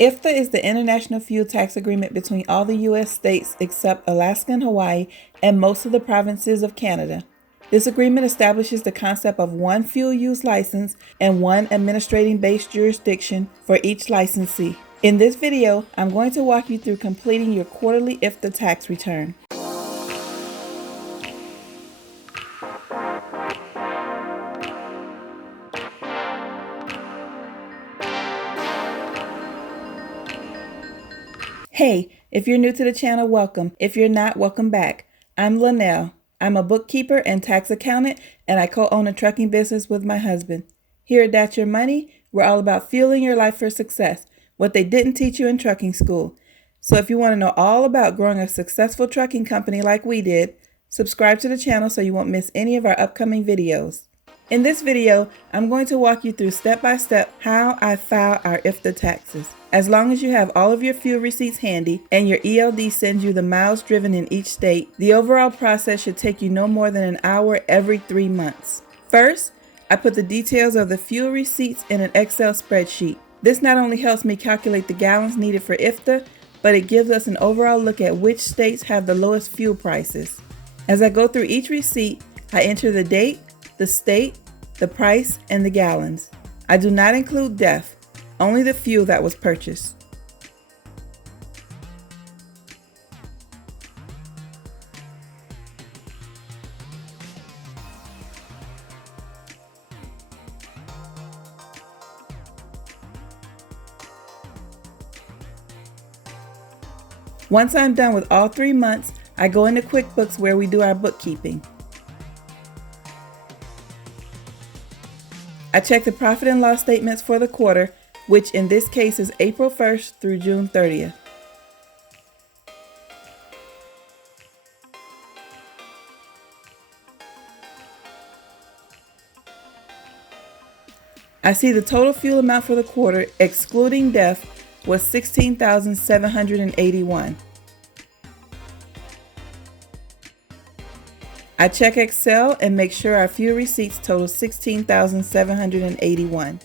IFTA is the International Fuel Tax Agreement between all the U.S. states except Alaska and Hawaii and most of the provinces of Canada. This agreement establishes the concept of one fuel use license and one administrative-based jurisdiction for each licensee. In this video, I'm going to walk you through completing your quarterly IFTA tax return. Hey, if you're new to the channel, welcome. If you're not, welcome back. I'm Linnell. I'm a bookkeeper and tax accountant, and I co-own a trucking business with my husband. Here at That's Your Money, we're all about fueling your life for success, what they didn't teach you in trucking school. So if you want to know all about growing a successful trucking company like we did, subscribe to the channel so you won't miss any of our upcoming videos. In this video, I'm going to walk you through step-by-step how I file our IFTA taxes. As long as you have all of your fuel receipts handy and your ELD sends you the miles driven in each state, the overall process should take you no more than an hour every 3 months. First, I put the details of the fuel receipts in an Excel spreadsheet. This not only helps me calculate the gallons needed for IFTA, but it gives us an overall look at which states have the lowest fuel prices. As I go through each receipt, I enter the date, the state, the price, and the gallons. I do not include DEF, only the fuel that was purchased. Once I'm done with all 3 months, I go into QuickBooks where we do our bookkeeping. I check the profit and loss statements for the quarter, which in this case is April 1st through June 30th. I see the total fuel amount for the quarter, excluding DEF, was $16,781. I check Excel and make sure our fuel receipts total $16,781.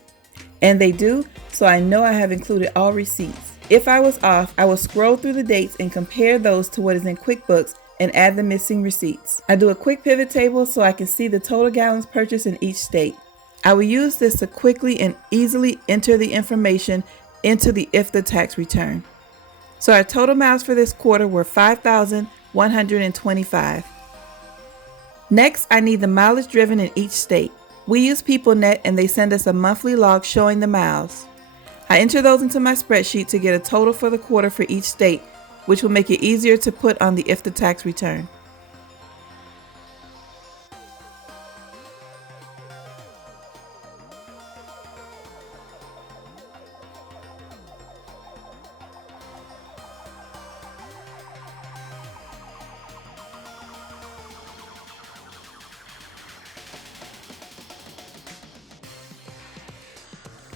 And they do, so I know I have included all receipts. If I was off, I will scroll through the dates and compare those to what is in QuickBooks and add the missing receipts. I do a quick pivot table so I can see the total gallons purchased in each state. I will use this to quickly and easily enter the information into the IFTA tax return. So our total miles for this quarter were 5,125. Next, I need the mileage driven in each state. We use PeopleNet and they send us a monthly log showing the miles. I enter those into my spreadsheet to get a total for the quarter for each state, which will make it easier to put on the IFTA tax return.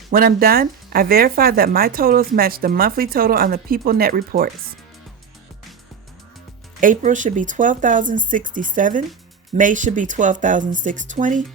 When I'm done, I verify that my totals match the monthly total on the PeopleNet reports. April should be 12,067, May should be 12,620,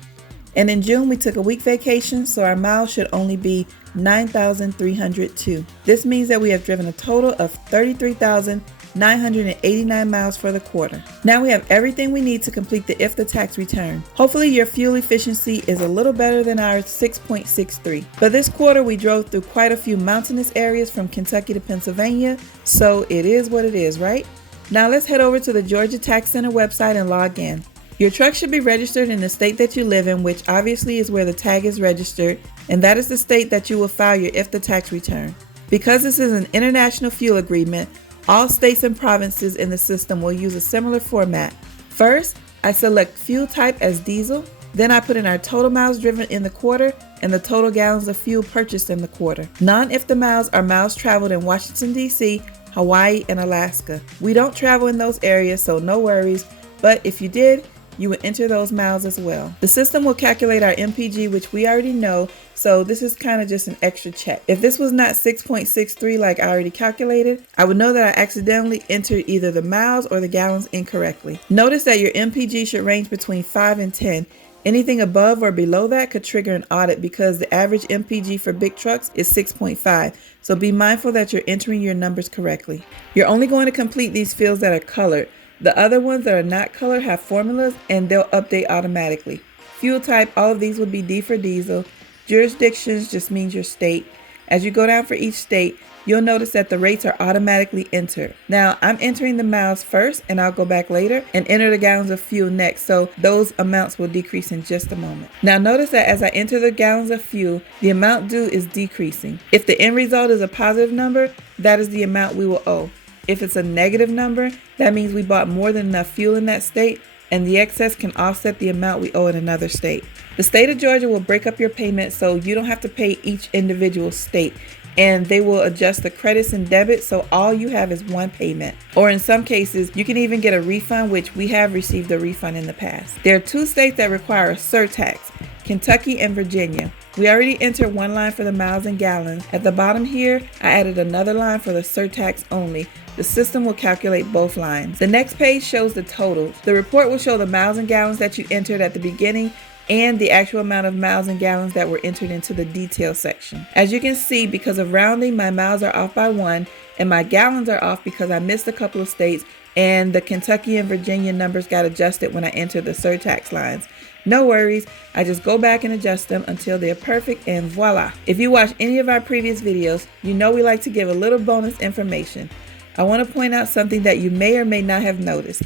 and in June we took a week vacation, so our miles should only be 9,302. This means that we have driven a total of 33,989 miles for the quarter. Now we have everything we need to complete the IFTA tax return. Hopefully your fuel efficiency is a little better than our 6.63. But this quarter we drove through quite a few mountainous areas from Kentucky to Pennsylvania, so it is what it is, right? Now let's head over to the Georgia Tax Center website and log in. Your truck should be registered in the state that you live in, which obviously is where the tag is registered, and that is the state that you will file your IFTA tax return. Because this is an international fuel agreement, all states and provinces in the system will use a similar format. First, I select fuel type as diesel, then I put in our total miles driven in the quarter and the total gallons of fuel purchased in the quarter. Non-IFTA miles are miles traveled in Washington, D.C., Hawaii, and Alaska. We don't travel in those areas, so no worries, but if you did, you would enter those miles as well. The system will calculate our MPG, which we already know, so this is kind of just an extra check. If this was not 6.63 like I already calculated, I would know that I accidentally entered either the miles or the gallons incorrectly. Notice that your MPG should range between 5 and 10. Anything above or below that could trigger an audit because the average MPG for big trucks is 6.5. So be mindful that you're entering your numbers correctly. You're only going to complete these fields that are colored. The other ones that are not colored have formulas and they'll update automatically. Fuel type, all of these will be D for diesel. Jurisdictions just means your state. As you go down for each state, you'll notice that the rates are automatically entered. Now, I'm entering the miles first, and I'll go back later and enter the gallons of fuel next, so those amounts will decrease in just a moment. Now, notice that as I enter the gallons of fuel, the amount due is decreasing. If the end result is a positive number, that is the amount we will owe. If it's a negative number, that means we bought more than enough fuel in that state, and the excess can offset the amount we owe in another state. The state of Georgia will break up your payment so you don't have to pay each individual state, and they will adjust the credits and debits so all you have is one payment. Or in some cases, you can even get a refund, which we have received a refund in the past. There are 2 states that require a surtax, Kentucky and Virginia. We already entered one line for the miles and gallons. At the bottom here, I added another line for the surtax only. The system will calculate both lines. The next page shows the totals. The report will show the miles and gallons that you entered at the beginning and the actual amount of miles and gallons that were entered into the detail section. As you can see, because of rounding, my miles are off by 1 and my gallons are off because I missed a couple of states and the Kentucky and Virginia numbers got adjusted when I entered the surtax lines. No worries, I just go back and adjust them until they're perfect and voila. If you watch any of our previous videos, you know we like to give a little bonus information. I want to point out something that you may or may not have noticed.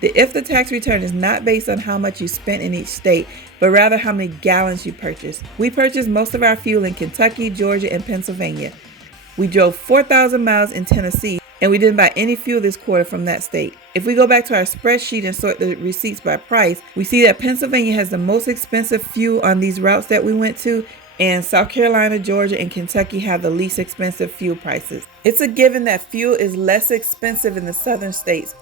The IFTA tax return is not based on how much you spent in each state, but rather how many gallons you purchased. We purchased most of our fuel in Kentucky, Georgia, and Pennsylvania. We drove 4,000 miles in Tennessee, and we didn't buy any fuel this quarter from that state. If we go back to our spreadsheet and sort the receipts by price, we see that Pennsylvania has the most expensive fuel on these routes that we went to, and South Carolina, Georgia, and Kentucky have the least expensive fuel prices. It's a given that fuel is less expensive in the southern states.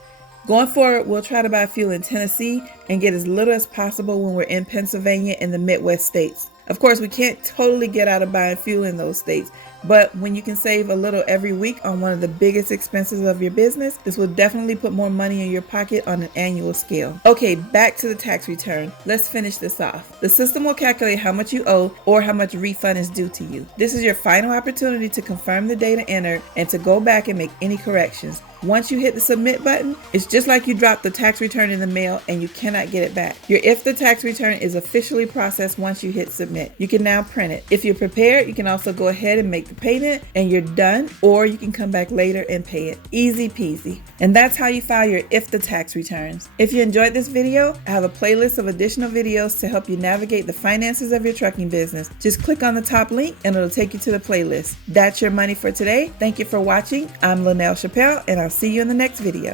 Going forward, we'll try to buy fuel in Tennessee and get as little as possible when we're in Pennsylvania and the Midwest states. Of course, we can't totally get out of buying fuel in those states, but when you can save a little every week on one of the biggest expenses of your business, this will definitely put more money in your pocket on an annual scale. Okay, back to the tax return. Let's finish this off. The system will calculate how much you owe or how much refund is due to you. This is your final opportunity to confirm the data entered and to go back and make any corrections. Once you hit the submit button, it's just like you dropped the tax return in the mail and you cannot get it back. Your IFTA tax return is officially processed once you hit submit. You can now print it. If you're prepared, you can also go ahead and make the payment and you're done, or you can come back later and pay it. Easy peasy. And that's how you file your IFTA tax returns. If you enjoyed this video, I have a playlist of additional videos to help you navigate the finances of your trucking business. Just click on the top link and it'll take you to the playlist. That's your money for today. Thank you for watching. I'm Lynelle Chappelle and I'll see you in the next video.